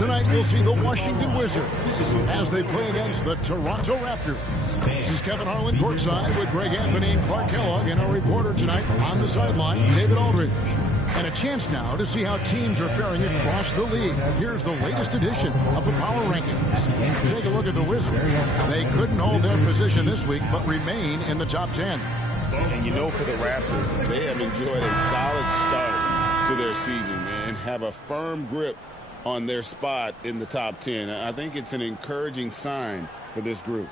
Tonight, we'll see the Washington Wizards as they play against the Toronto Raptors. This is Kevin Harlan courtside with Greg Anthony and Clark Kellogg, and our reporter tonight on the sideline, David Aldridge. And a chance now to see how teams are faring across the league. Here's the latest edition of the Power Rankings. Take a look at the Wizards. They couldn't hold their position this week, but remain in the top 10. And you know, for the Raptors, they have enjoyed a solid start to their season and have a firm grip on their spot in the top 10. I think it's an encouraging sign for this group.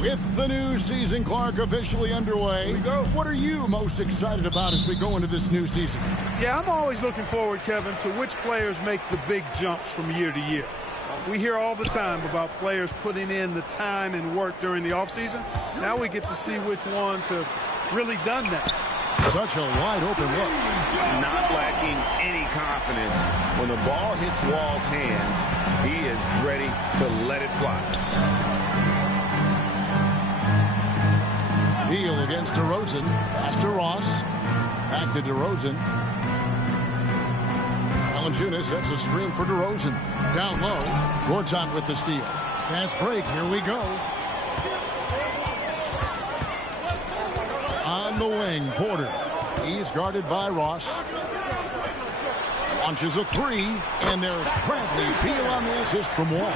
With the new season, Clark, officially underway, what are you most excited about as we go into this new season? Yeah, I'm always looking forward, Kevin, to which players make the big jumps from year to year. We hear all the time about players putting in the time and work during the offseason. Now we get to see which ones have really done that. Such a wide-open look. Not lacking any confidence. When the ball hits Wall's hands, he is ready to let it fly. Beal against DeRozan. Pass to Ross. Back to DeRozan. Valanciunas sets a screen for DeRozan. Down low. Gortat with the steal. Fast break. Here we go. On the wing, Porter. He's guarded by Ross. Launches a three. And there's Bradley Beal on the assist from Wall.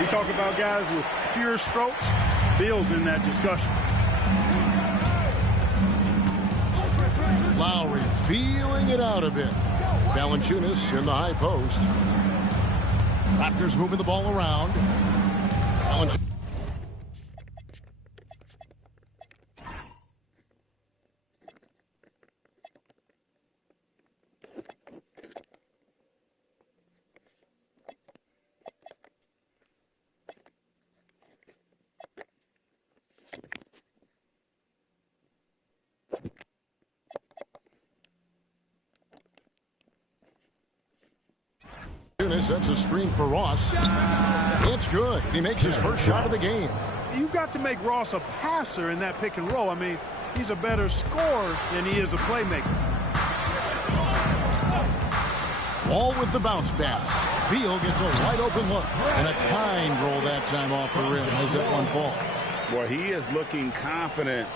We talk about guys with pure strokes. Beal's in that discussion. Lowry feeling it out a bit. Valanciunas in the high post. Raptors moving the ball around. Valanciunas. Sets a screen for Ross. It's good. He makes his first shot of the game. You've got to make Ross a passer in that pick and roll. I mean, he's a better scorer than he is a playmaker. Wall with the bounce pass. Beal gets a wide open look. And a kind roll that time off the rim as that one falls. Boy, he is looking confident.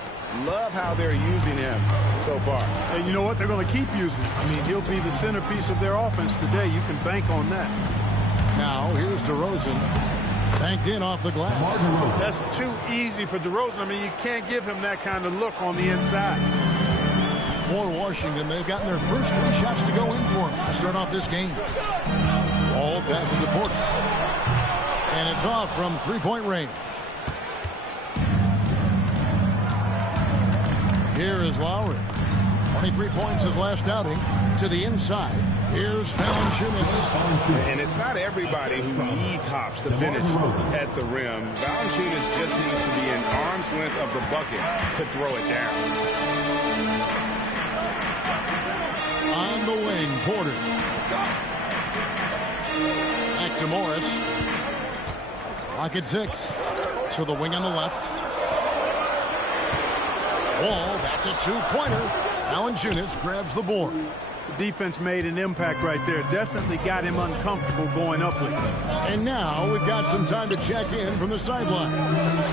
Love how they're using him so far. And you know what? They're going to keep using him. I mean, he'll be the centerpiece of their offense today. You can bank on that. Now, here's DeRozan. Banked in off the glass. That's too easy for DeRozan. I mean, you can't give him that kind of look on the inside. For Washington, they've gotten their first three shots to go in for him to start off this game. Ball passes to Porter. And it's off from three-point range. Here is Lowry. 23 points his last outing. To the inside. Here's Valanciunas. And it's not everybody who needs hops to finish at the rim. Valanciunas just needs to be an arm's length of the bucket to throw it down. On the wing, Porter. Back to Morris. Clock at 6. To the wing on the left. Wall, that's a two-pointer. Valanciunas grabs the board. The defense made an impact right there. Definitely got him uncomfortable going up with it. And now we've got some time to check in from the sideline.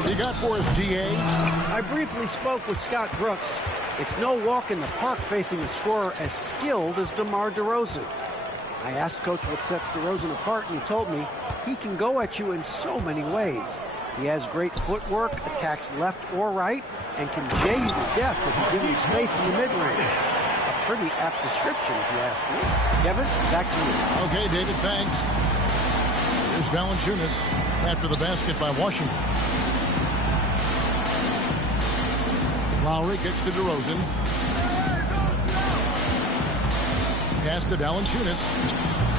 You got for us, DA? I briefly spoke with Scott Brooks. It's no walk in the park facing a scorer as skilled as DeMar DeRozan. I asked Coach what sets DeRozan apart, and he told me he can go at you in so many ways. He has great footwork, attacks left or right, and can jay you to death if you give him space in the mid-range. A pretty apt description, if you ask me. Kevin, back to you. Okay, David, thanks. Here's Valanciunas after the basket by Washington. Lowry gets to DeRozan. Pass to Valanciunas.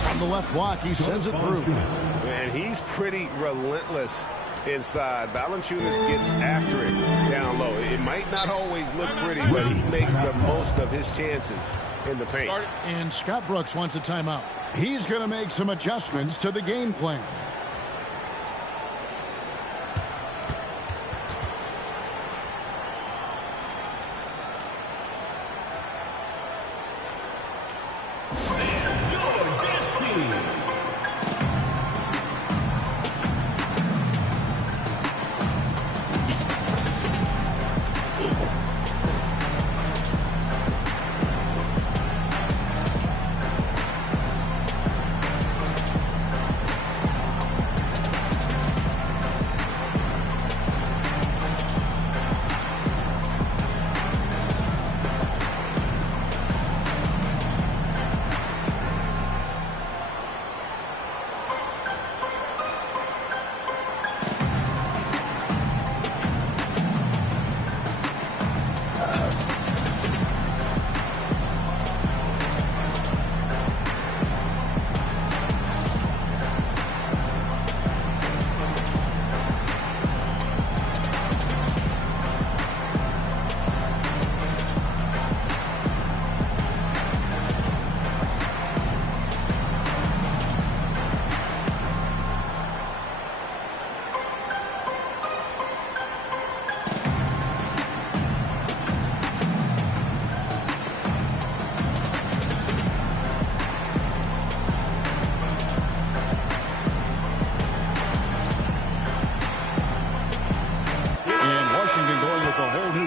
From the left block, he sends it through. And he's pretty relentless inside. Valanciunas gets after it down low. It might not always look pretty, but he makes the most of his chances in the paint. And Scott Brooks wants a timeout. He's going to make some adjustments to the game plan.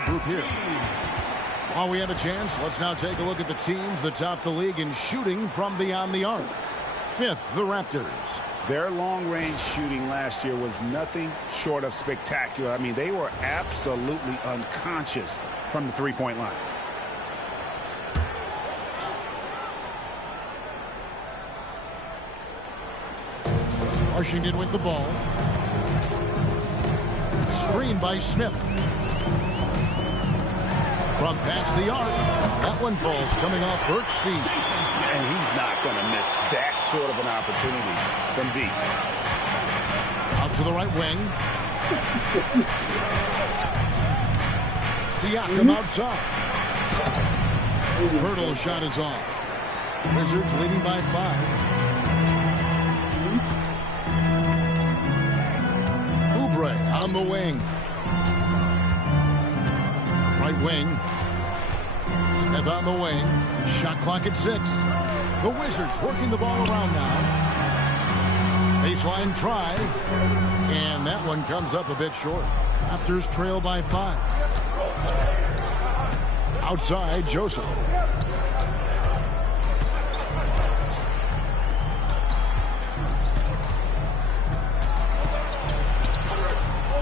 booth here. While we have a chance, let's now take a look at the teams that top the league in shooting from beyond the arc. Fifth, the Raptors. Their long-range shooting last year was nothing short of spectacular. I mean, they were absolutely unconscious from the three-point line. Washington with the ball. Screen by Smith. From past the arc. That one falls coming off Burke's feet. And he's not going to miss that sort of an opportunity from deep. Out to the right wing. Siakam outside. Hurdle shot is off. Wizards leading by 5. On the wing. Right wing. Smith on the wing. Shot clock at 6. The Wizards working the ball around now. Baseline try. And that one comes up a bit short. Raptors trail by 5. Outside, Joseph.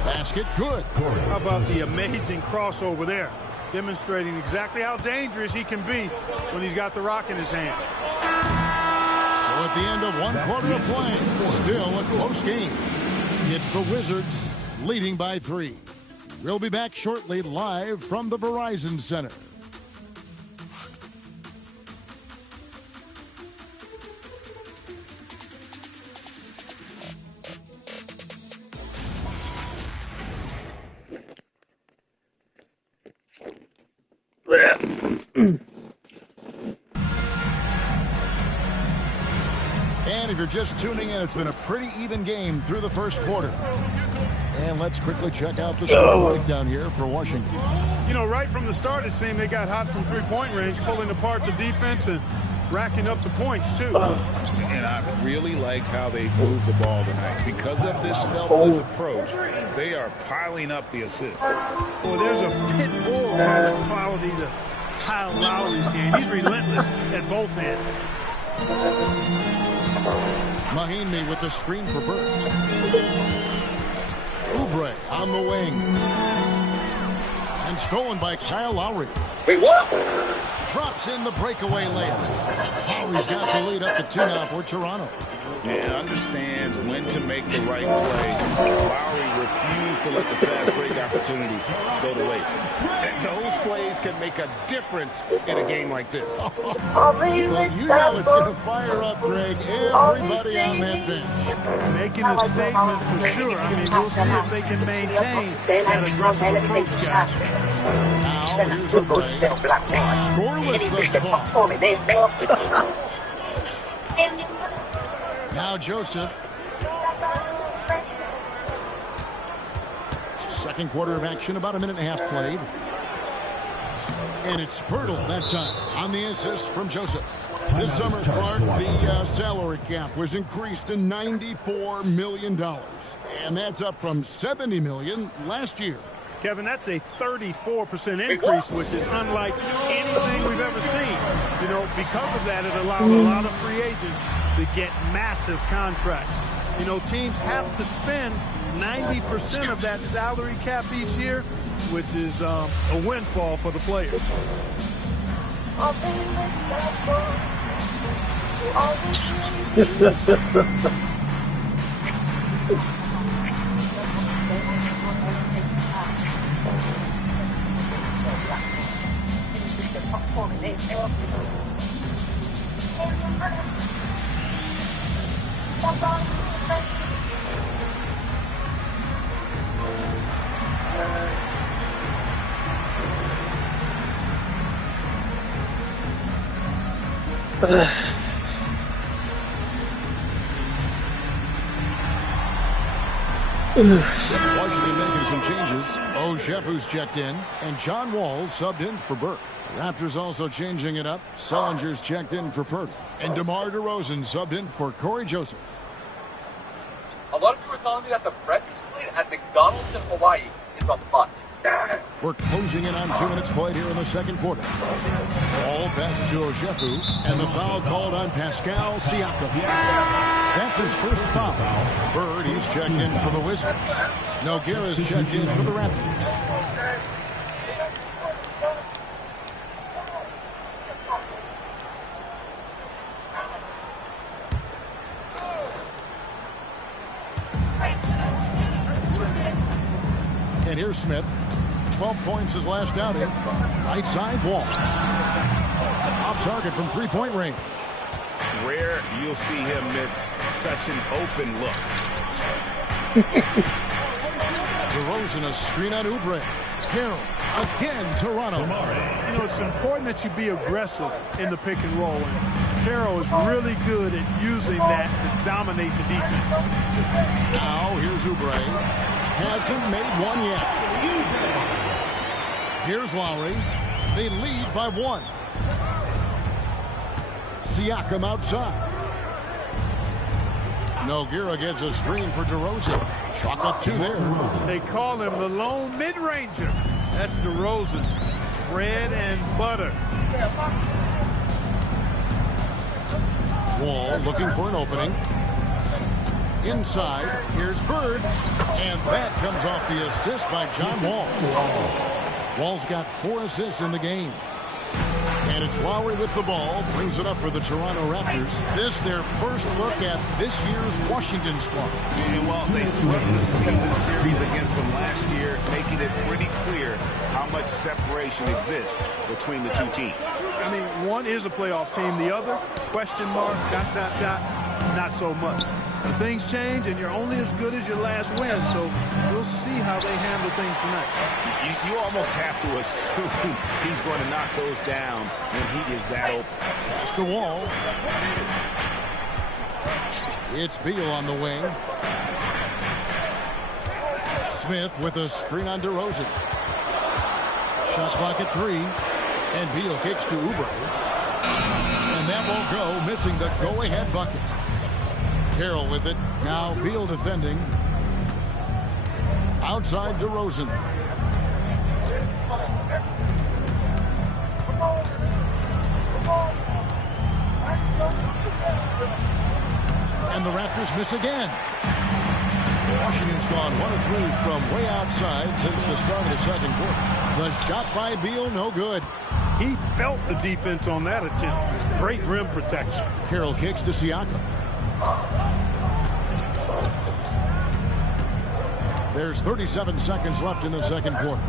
Basket good. How about the amazing crossover there, demonstrating exactly how dangerous he can be when he's got the rock in his hand. So at the end of one quarter of play, still a close game. It's the Wizards leading by 3. We'll be back shortly live from the Verizon Center. And if you're just tuning in, it's been a pretty even game through the first quarter. And let's quickly check out the score breakdown here for Washington. You know, right from the start, it seemed they got hot from three-point range, pulling apart the defense and racking up the points, too. And I really liked how they moved the ball tonight. Because of this selfless approach, they are piling up the assists. Well, there's a pit bull kind of quality to Kyle Lowry's game. He's relentless at both ends. Mahinmi with the screen for Burke. Oubre on the wing. And stolen by Kyle Lowry. Wait, what? Drops in the breakaway layup. Lowry's got the lead up to 2 now for Toronto. And understands when to make the right play. Lowry refused to let the fast break opportunity go to waste. And those plays can make a difference in a game like this. Well, you know it's going to fire up, Greg, everybody on that bench. Making a statement for sure. I mean, we'll see if they can maintain that aggressive approach, guys. Now, here's the play. Scoreless thus far. Now Joseph. Second quarter of action, about a minute and a half played. And it's Pirtle that time on the assist from Joseph. This summer, Clark, the salary cap was increased to $94 million. And that's up from $70 million last year. Kevin, that's a 34% increase, which is unlike anything we've ever seen. You know, because of that, it allowed a lot of free agents to get massive contracts. You know, teams have to spend 90% of that salary cap each year, which is a windfall for the players. Washington making some changes. O'Shefu's checked in, and John Wall subbed in for Burke. The Raptors also changing it up. Sullinger's checked in for Purtle. And DeMar DeRozan subbed in for Corey Joseph. A lot of people are telling me that the breakfast plate at McDonald's in Hawaii We're closing in on 2 minutes played here in the second quarter. Ball passes to Oshefu, and the foul called on Pascal Siakam. That's his first foul. Bird, he's checked in for the Wizards. Nogueira's checked in for the Raptors. And here's Smith. 12 points his last outing. Right side wall. Off target from three-point range. Rare you'll see him miss such an open look. DeRozan a screen on Oubre. Carroll again, Toronto. You know, it's important that you be aggressive in the pick and roll. And Carroll is really good at using that to dominate the defense. Now here's Oubre. Hasn't made one yet. Here's Lowry. They lead by 1. Siakam outside. Nogueira gets a screen for DeRozan. Chalk up 2 there. They call him the lone mid-ranger. That's DeRozan's bread and butter. Wall looking for an opening. Inside, here's Bird, and that comes off the assist by John Wall. Wall's got 4 assists in the game. And it's Lowry with the ball, brings it up for the Toronto Raptors. This their first look at this year's Washington squad. And well, they swept the season series against them last year, making it pretty clear how much separation exists between the two teams. I mean, one is a playoff team. The other, question mark, ... not so much. But things change, and you're only as good as your last win, so we'll see how they handle things tonight. You almost have to assume he's going to knock those down when he is that open. Pass the Wall. It's Beal on the wing. Smith with a screen on DeRozan. Shot clock at 3, and Beal kicks to Oubre. And that won't go, missing the go-ahead bucket. Carroll with it. Now Beal defending. Outside DeRozan. And the Raptors miss again. Washington's gone 1 of 3 from way outside since the start of the second quarter. The shot by Beal, no good. He felt the defense on that attempt. Great rim protection. Carroll kicks to Siakam. There's 37 seconds left in the second quarter.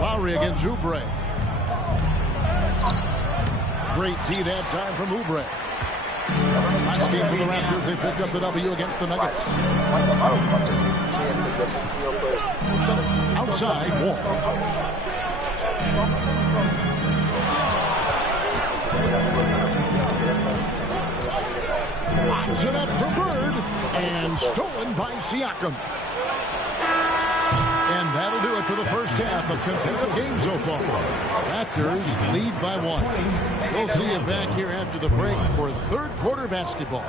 Lowry against Oubre. Great D that time from Oubre. Last game for the Raptors, they picked up the W against the Nuggets. Outside, Wall. Lines it up for Bird, and stolen by Siakam. And that'll do it for the first half of competitive games so far. Raptors lead by 1. We'll see you back here after the break for third quarter basketball.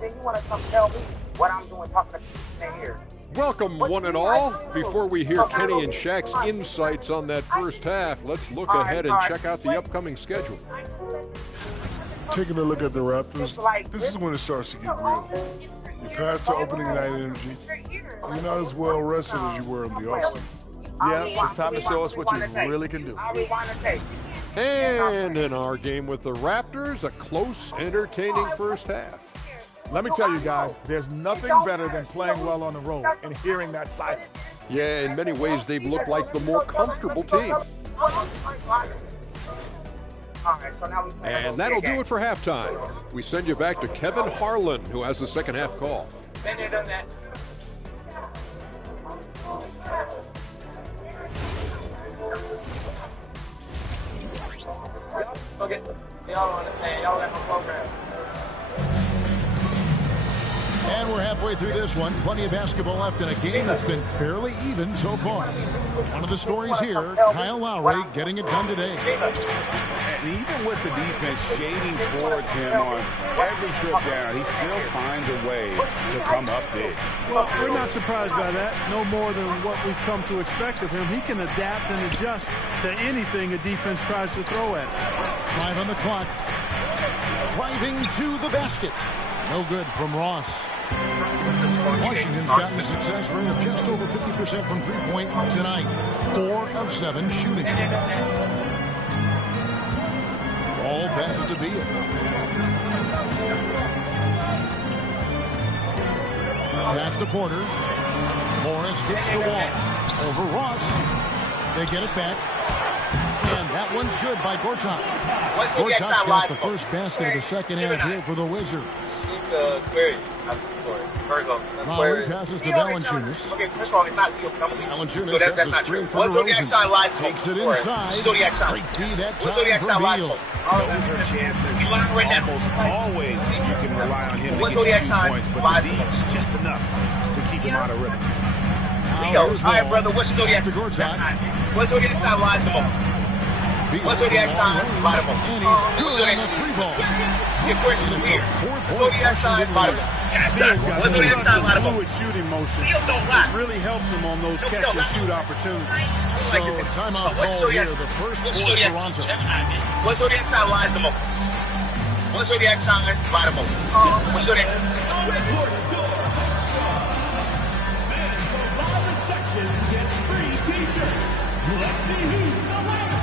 You want to come tell me what I'm doing talking to here. Welcome, one and all. Before we hear Kenny and Shaq's insights on that first half, let's look ahead and check out the upcoming schedule. Taking a look at the Raptors, this is when it starts to get real. You pass the opening night energy. You're not as well rested as you were in the offseason. Yeah, it's time to show us what you really can do. And in our game with the Raptors, a close, entertaining first half. Let me tell you guys, there's nothing better than playing well on the road and hearing that silence. Yeah, in many ways, they've looked like the more comfortable team. And that'll do it for halftime. We send you back to Kevin Harlan, who has the second half call. Okay, y'all understand. Y'all have a program. And we're halfway through this one. Plenty of basketball left in a game that's been fairly even so far. One of the stories here, Kyle Lowry getting it done today. And even with the defense shading towards him on every trip down, he still finds a way to come up big. Well, we're not surprised by that. No more than what we've come to expect of him. He can adapt and adjust to anything a defense tries to throw at him. 5 on the clock. Driving to the basket. No good from Ross. Washington's gotten a success rate of just over 50% from three-point tonight. 4 of 7 shooting. Ball passes to Beal. Pass to Porter. Morris hits the wall. Over Ross. They get it back. And that one's good by Gortat. Gortat's got the first basket of the second half here for the Wizards. Lowry passes to Valanciunas. Valanciunas sets a screen for DeRozan. Takes it inside. Great D that time for Beal. Those are chances. Almost always you can rely on him to get 2 points, but the D's just enough to keep him out of rhythm. All right, brother. What's the Gortat? What's the outside lies the moment? What's the outside by the moment? And he's good on the free ball. Your question is here. What's the outside by the moment? What's the outside by the moment? Shooting motion. It really helps him on those catch and shoot opportunities. So timeout call here. The first for Toronto. What's the outside lies the moment? What's the outside by the moment? What's the outside? Let's see who's the loudest.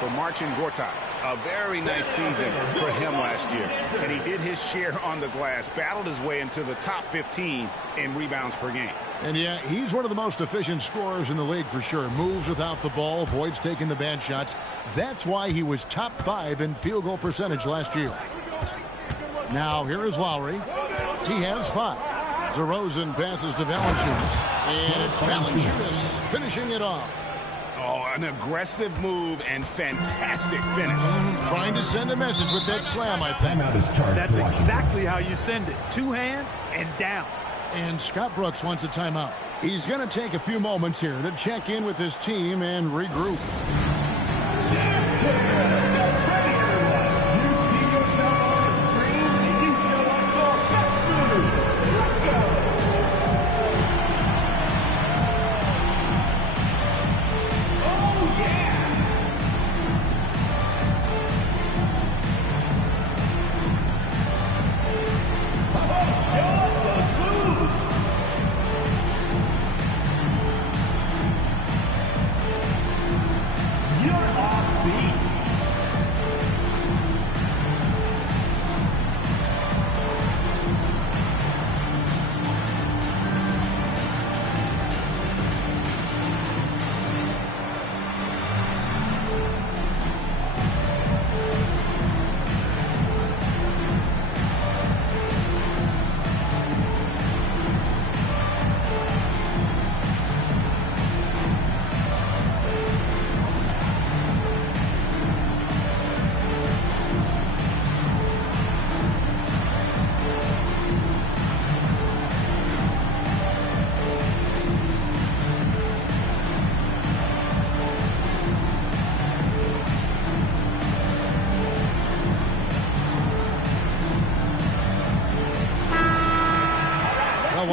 For Marcin Gortat. A very nice season for him last year. And he did his share on the glass, battled his way into the top 15 in rebounds per game. And yeah, he's one of the most efficient scorers in the league for sure. Moves without the ball, avoids taking the bad shots. That's why he was top 5 in field goal percentage last year. Now here is Lowry. He has 5. DeRozan passes to Valanciunas. And it's Valanciunas finishing it off. Oh, an aggressive move and fantastic finish. Trying to send a message with that slam, I think. That's exactly how you send it. 2 hands and down. And Scott Brooks wants a timeout. He's going to take a few moments here to check in with his team and regroup.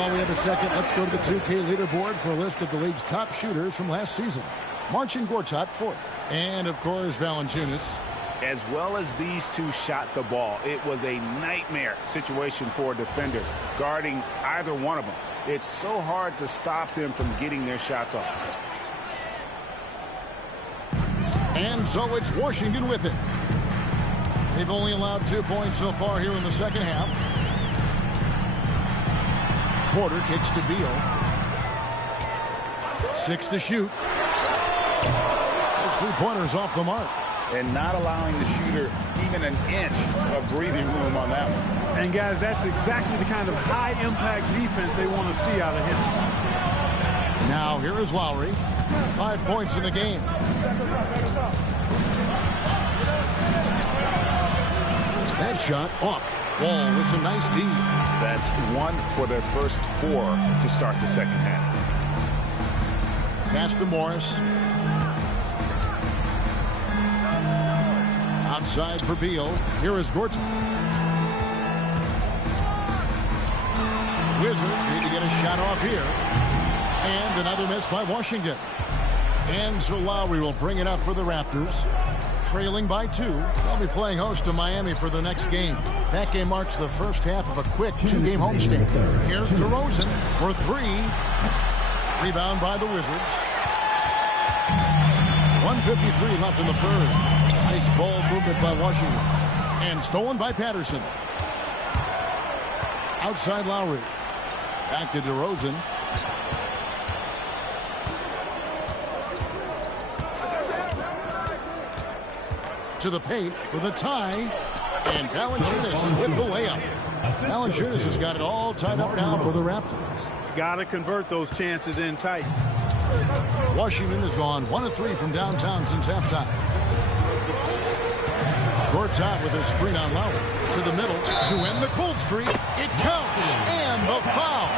while we have a second, let's go to the 2K leaderboard for a list of the league's top shooters from last season. Marcin Gortat, 4th. And, of course, Valanciunas. As well as these two shot the ball, it was a nightmare situation for a defender guarding either one of them. It's so hard to stop them from getting their shots off. And so it's Washington with it. They've only allowed 2 points so far here in the second half. Porter kicks to Beal. 6 to shoot. Those 3-pointers off the mark. And not allowing the shooter even an inch of breathing room on that one. And, guys, that's exactly the kind of high-impact defense they want to see out of him. Now, here is Lowry. 5 points in the game. That shot off. Ball with some nice D. That's 1 for their first 4 to start the second half. Pass to Morris. Outside for Beal. Here is Gortat. Wizards need to get a shot off here. And another miss by Washington. And so Lowry will bring it up for the Raptors. Trailing by 2. They'll be playing host to Miami for the next game. That game marks the first half of a quick 2-game homestand. Here's DeRozan for 3. Rebound by the Wizards. 1:53 left in the third. Nice ball movement by Washington. And stolen by Patterson. Outside Lowry. Back to DeRozan. To the paint for the tie. And Valanciunas with the layup. Valanciunas has got it all tied up now for the Raptors. Got to convert those chances in tight. Washington has gone 1 of 3 from downtown since halftime. Gortat with his screen on Lowry. To the middle to end the cold streak. It counts. And the foul.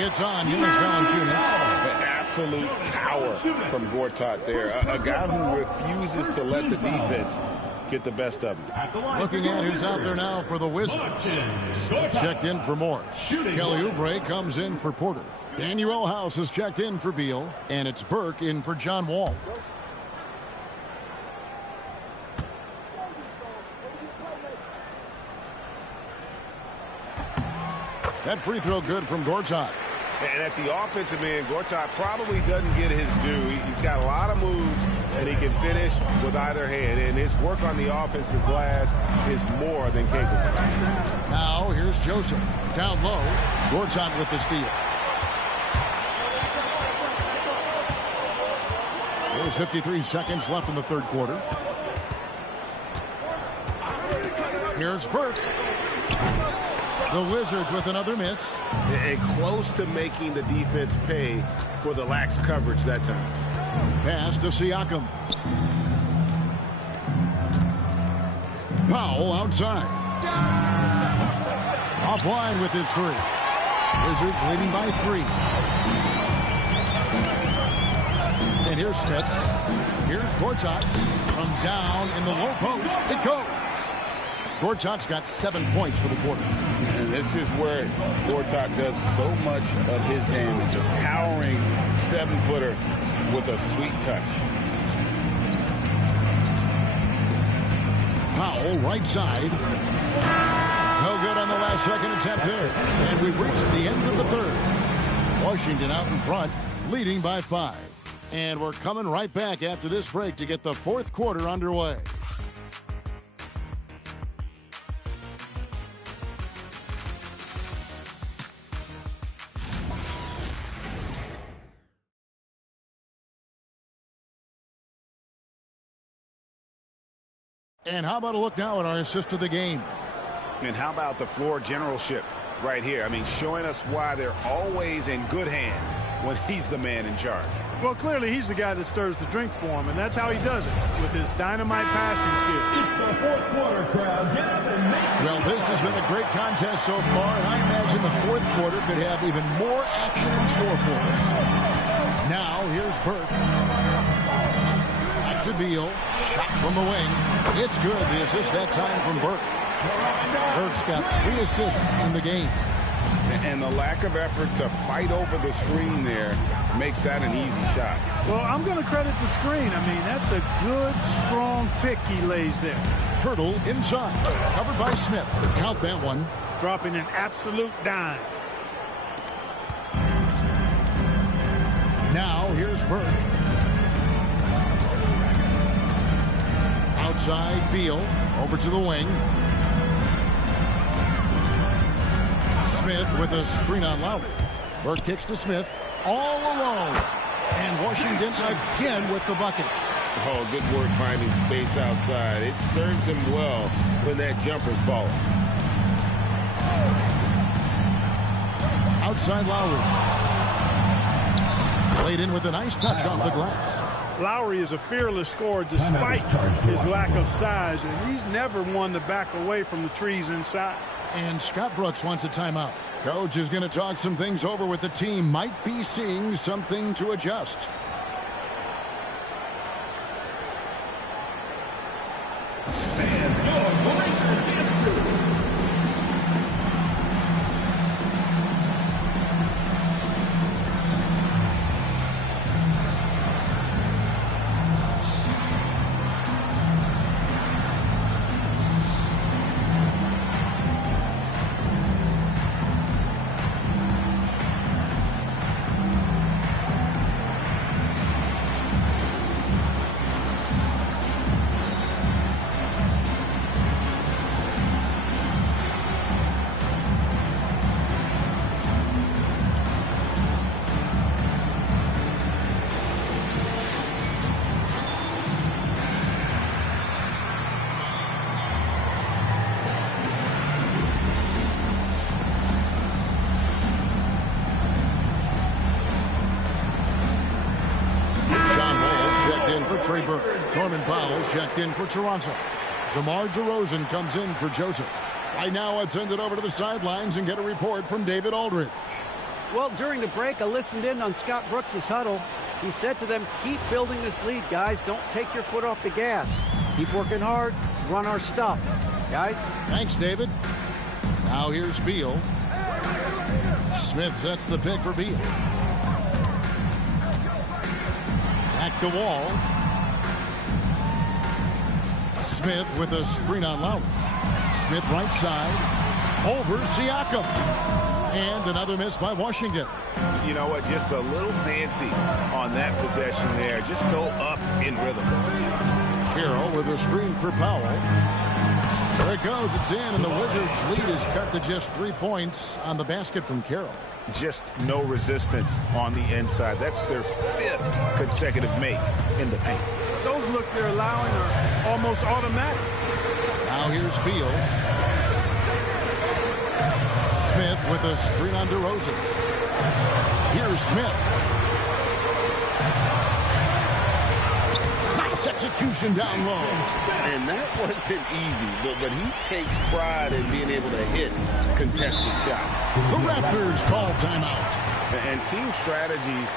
It's on Jonas Valanciunas. Absolute power from Gortat there. A guy who refuses to let the defense get the best of him. Looking at who's out there now for the Wizards. Checked in for Morris. Kelly Oubre comes in for Porter. Daniel House has checked in for Beal. And it's Burke in for John Wall. That free throw good from Gortat. And at the offensive end, Gortat probably doesn't get his due. He's got a lot of moves, and he can finish with either hand. And his work on the offensive glass is more than capable. Now, here's Joseph. Down low. Gortat with the steal. There's 53 seconds left in the third quarter. Here's Burke. The Wizards with another miss. And close to making the defense pay for the lax coverage that time. Pass to Siakam. Powell outside. Offline with his 3. Wizards leading by 3. And here's Smith. Here's Gortat. From down in the low post. It goes. Gortat's got 7 points for the quarter. And this is where Gortat does so much of his damage. A towering 7-footer with a sweet touch. Powell, right side. No good on the last second attempt there. And we've reached the end of the third. Washington out in front, leading by 5. And we're coming right back after this break to get the fourth quarter underway. And how about a look now at our assist of the game? And how about the floor generalship right here? I mean, showing us why they're always in good hands when he's the man in charge. Well, clearly he's the guy that stirs the drink for him, and that's how he does it, with his dynamite passing skill. It's the fourth quarter, crowd. Get up and make some Well, this has been a great contest so far, and I imagine the fourth quarter could have even more action in store for us. Now, here's Burke. Back to Beal. Shot from the wing. It's good. The assist that time from Burke. Burke's got 3 assists in the game. And the lack of effort to fight over the screen there makes that an easy shot. Well, I'm going to credit the screen. I mean, that's a good, strong pick he lays there. Hurdle inside. Covered by Smith. Count that one. Dropping an absolute dime. Now here's Burke. Outside Beal. Over to the wing. Smith with a screen on Lowry. Burke kicks to Smith. All alone. And Washington again with the bucket. Oh, good work finding space outside. It serves him well when that jumper's falling. Outside Lowry. Played in with a nice touch off the glass. Lowry is a fearless scorer despite his lack of size, and he's never one to back away from the trees inside. And Scott Brooks wants a timeout. Coach is going to talk some things over with the team. Might be seeing something to adjust. Trey Burke. Norman Powell's checked in for Toronto. DeMar DeRozan comes in for Joseph. Right now, let's send it over to the sidelines and get a report from David Aldridge. Well, during the break, I listened in on Scott Brooks' huddle. He said to them, keep building this lead, guys. Don't take your foot off the gas. Keep working hard. Run our stuff. Guys? Thanks, David. Now here's Beal. Smith sets the pick for Beal. Back the wall. Smith with a screen on Lowry. Smith right side. Over Siakam. And another miss by Washington. You know what? Just a little fancy on that possession there. Just go up in rhythm. Carroll with a screen for Powell. There it goes. It's in, and the Wizards' lead is cut to just 3 points on the basket from Carroll. Just no resistance on the inside. That's their 5th consecutive make in the paint. Those looks they're allowing are almost automatic. Now here's Beal. Smith with a screen on DeRozan. Here's Smith. Nice execution down low. And that wasn't easy, but he takes pride in being able to hit contested shots. The Raptors call timeout. And team strategies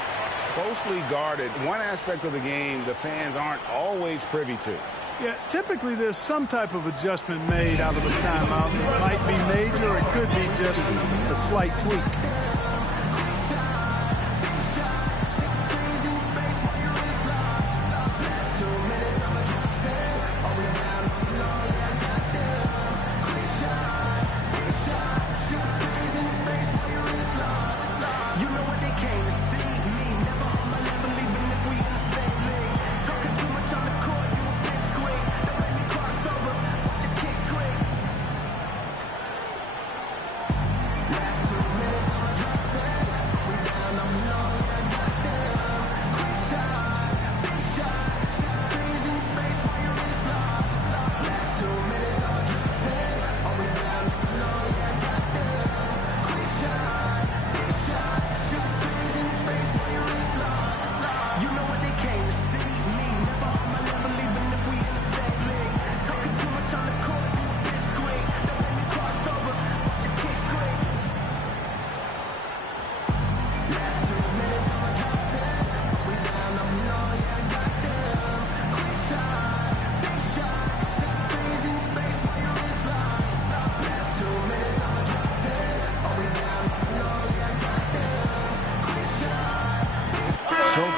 closely guarded. One aspect of the game the fans aren't always privy to. Yeah, typically there's some type of adjustment made out of a timeout. It might be major, or it could be just a slight tweak.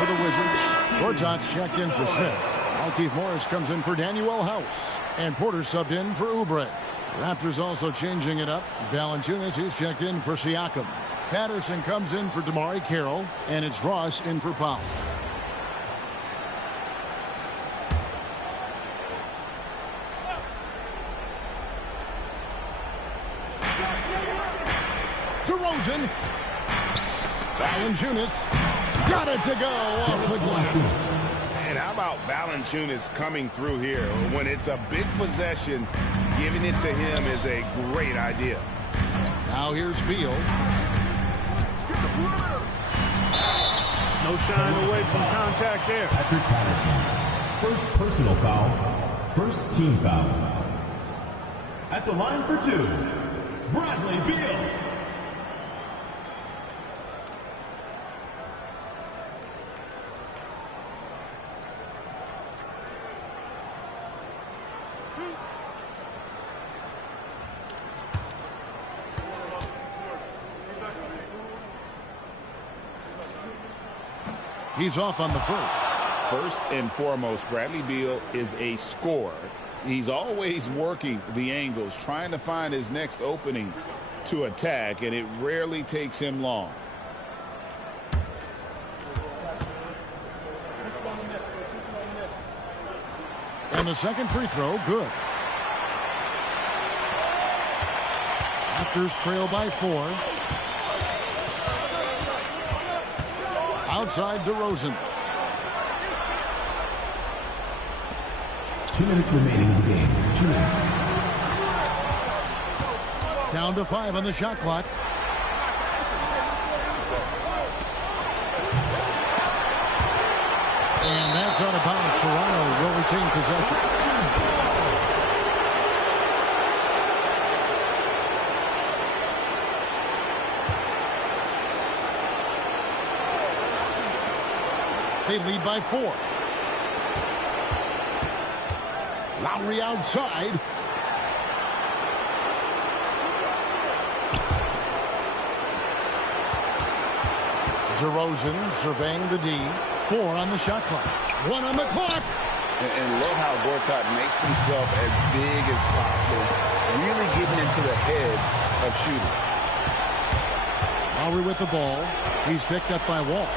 for the Wizards. Gortat's checked in for Smith. Keith Morris comes in for Daniel House. And Porter subbed in for Oubre. Raptors also changing it up. Valanciunas, he's checked in for Siakam. Patterson comes in for DeMar Carroll. And it's Ross in for Powell. DeRozan. Valanciunas. Got it to go off the glass. And how about Valanciunas coming through here? When it's a big possession, giving it to him is a great idea. Now here's Beal. No shying away from contact there. Patrick Patterson. First personal foul. First team foul. At the line for two, Bradley Beal. He's off on the first. First and foremost, Bradley Beal is a scorer. He's always working the angles, trying to find his next opening to attack, and it rarely takes him long. And the second free throw, good. Raptors trail by 4. Outside DeRozan. 2 minutes remaining in the game. 2 minutes. Down to 5 on the shot clock. And that's out of bounds. Toronto will retain possession. They lead by 4. Lowry outside. DeRozan surveying the D. 4 on the shot clock. 1 on the clock. And love how Gortat makes himself as big as possible, really getting into the heads of shooters. Lowry with the ball. He's picked up by Wall.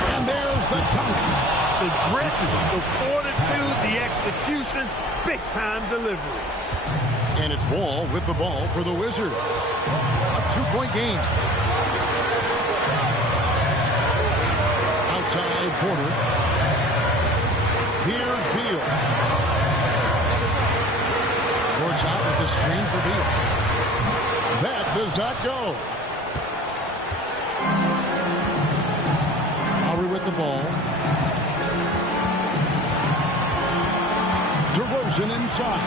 And there's the dunk. The grit, the fortitude, the execution, big-time delivery. And it's Wall with the ball for the Wizards. A 2-point game. Outside Porter. Here's Beal. Gortat with the screen for Beal. That does not go. Lowry with the ball. DeRozan inside.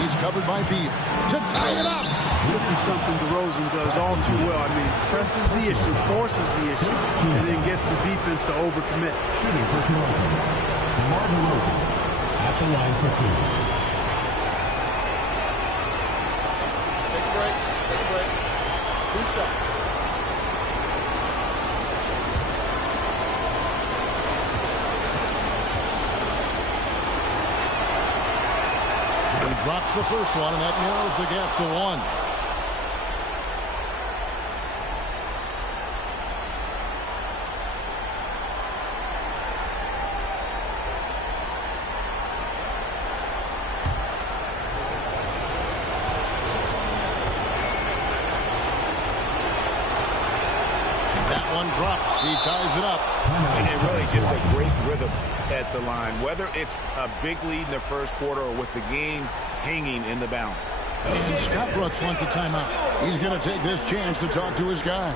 He's covered by Beal to tie it up. This is something DeRozan does all too well. I mean, presses the issue, forces the issue, and then gets the defense to overcommit. Shooting for Toronto, DeMar DeRozan at the line for 2. Take a break. Take a break. 2 seconds. He drops the first one, and that narrows the gap to 1. That one drops. He ties it up. And really just a great rhythm at the line, whether it's a big lead in the first quarter or with the game hanging in the balance. And Scott Brooks wants a timeout. He's going to take this chance to talk to his guy.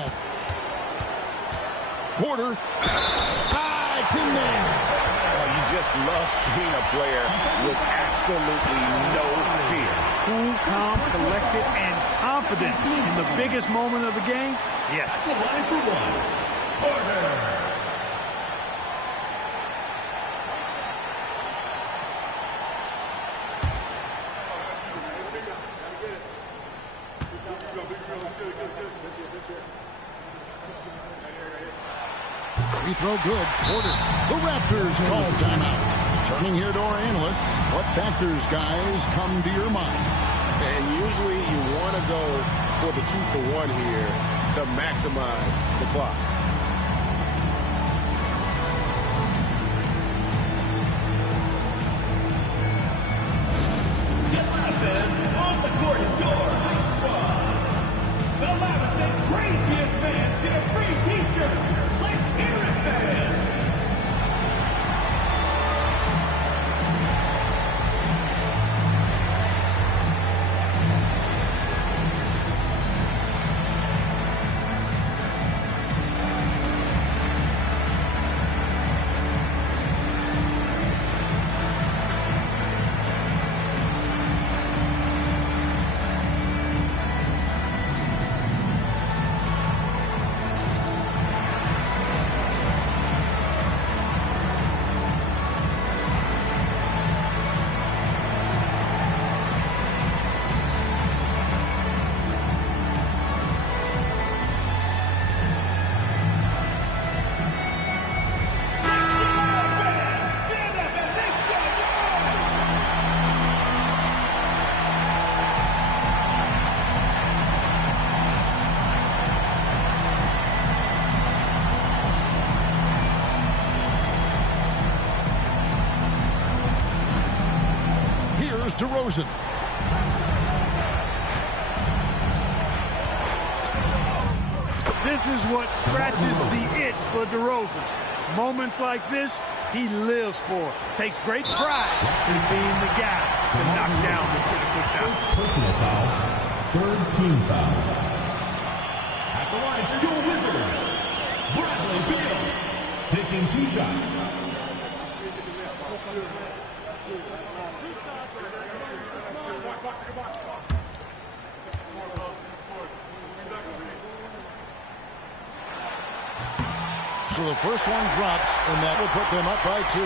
ball. Porter. It's in there. You just love seeing a player with absolutely no fear. Cool, calm, collected, and confident in the biggest moment of the game. Yes. The line for one. Porter. 3 throw good. Porter. The Raptors call timeout. Turning here to our analysts, what factors, guys, come to your mind? And usually you want to go for the 2-for-1 here to maximize the clock. Atlanta fans, on the court is your hype squad. The loudest and craziest fans get a free t-shirt. Let's hear it, fans. DeRozan. This is what scratches the itch for DeRozan. Moments like this, he lives for. Takes great pride in being the guy to knock down the critical shots. Personal foul. Third team foul. At the line for your Wizards, Bradley Beal taking 2 shots. So the first one drops, and that will put them up by 2.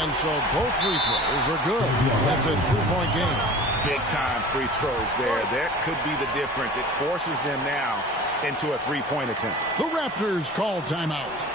And so both free throws are good. That's a 3-point game. Big-time free throws there. That could be the difference. It forces them now into a 3-point attempt. The Raptors call timeout.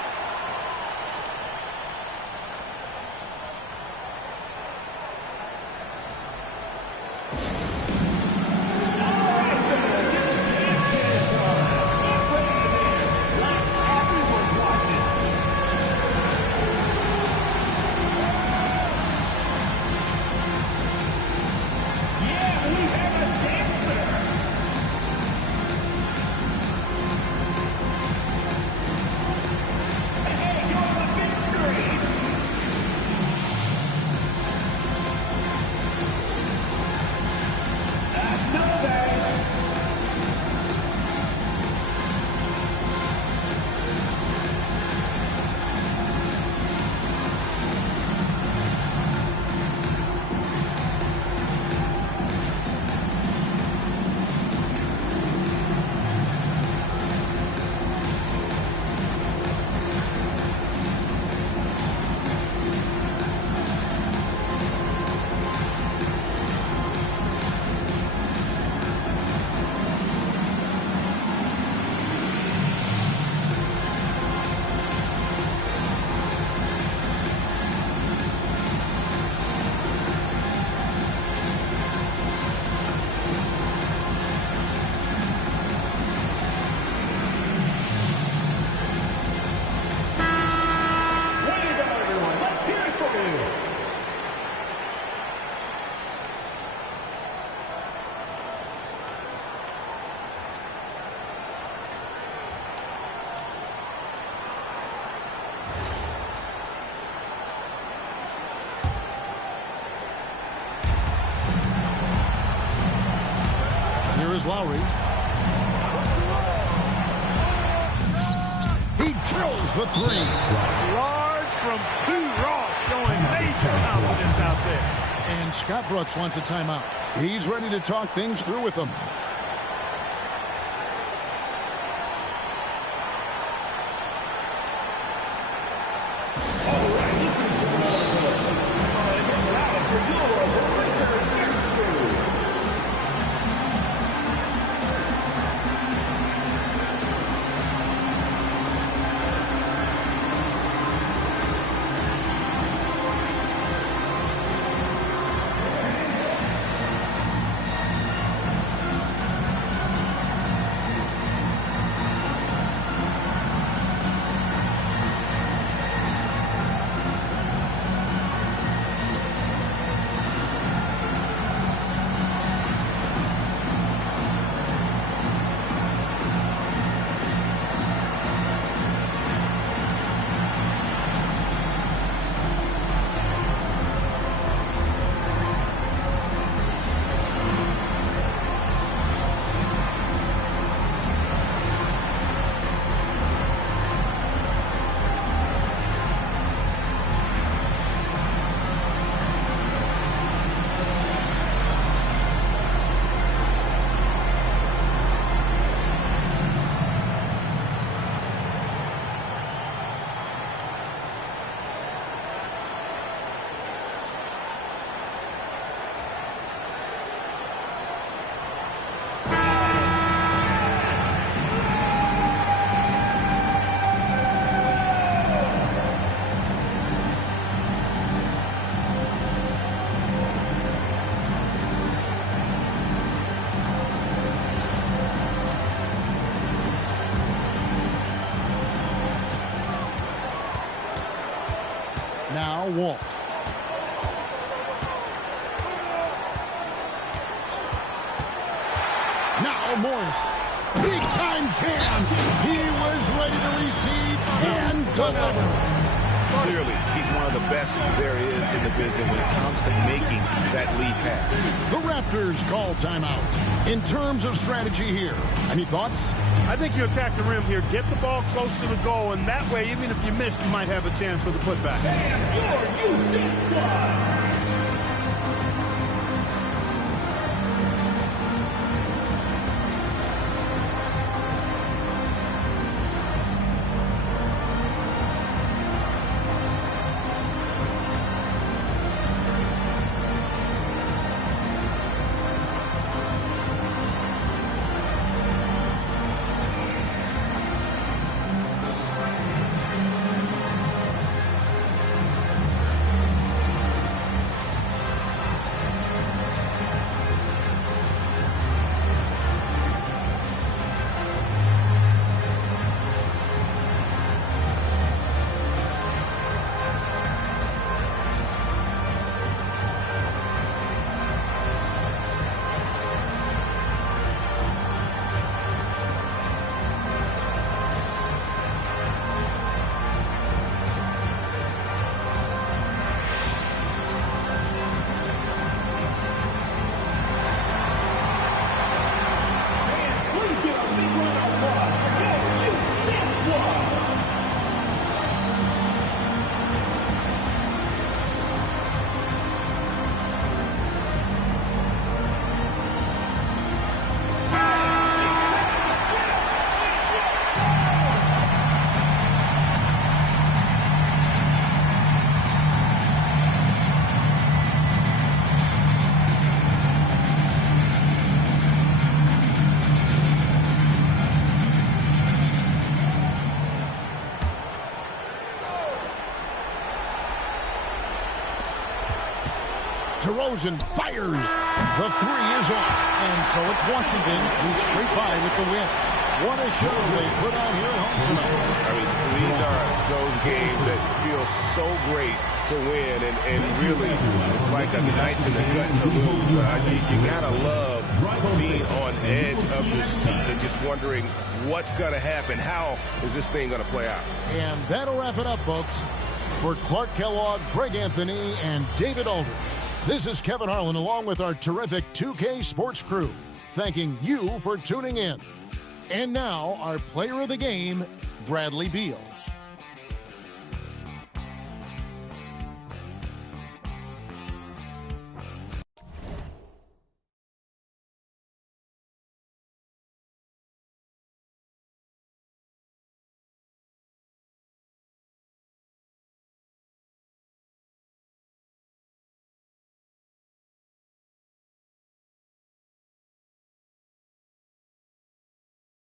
Here is Lowry. He drills the three. Large from two. Ross showing major confidence out there. And Scott Brooks wants a timeout. He's ready to talk things through with them. Now Walt. Now Morris. Big time jam. He was ready to receive and deliver. Clearly, he's one of the best there is in the business when it comes to making that lead pass. The Raptors call timeout. In terms of strategy here, any thoughts? I think you attack the rim here, get the ball close to the goal, and that way, even if you miss, you might have a chance for the putback. And your Houston squad. DeRozan fires. The three is off. And so it's Washington who scrape by with the win. What a show they put on here at home tonight. I mean, these are those games that feel so great to win, and really, it's like a knife in the gut to lose. You gotta love being on edge of your seat and just wondering what's gonna happen. How is this thing gonna play out? And that'll wrap it up, folks. For Clark Kellogg, Greg Anthony, and David Aldridge, this is Kevin Harlan along with our terrific 2K Sports crew. thanking you for tuning in. And now, our player of the game, Bradley Beal.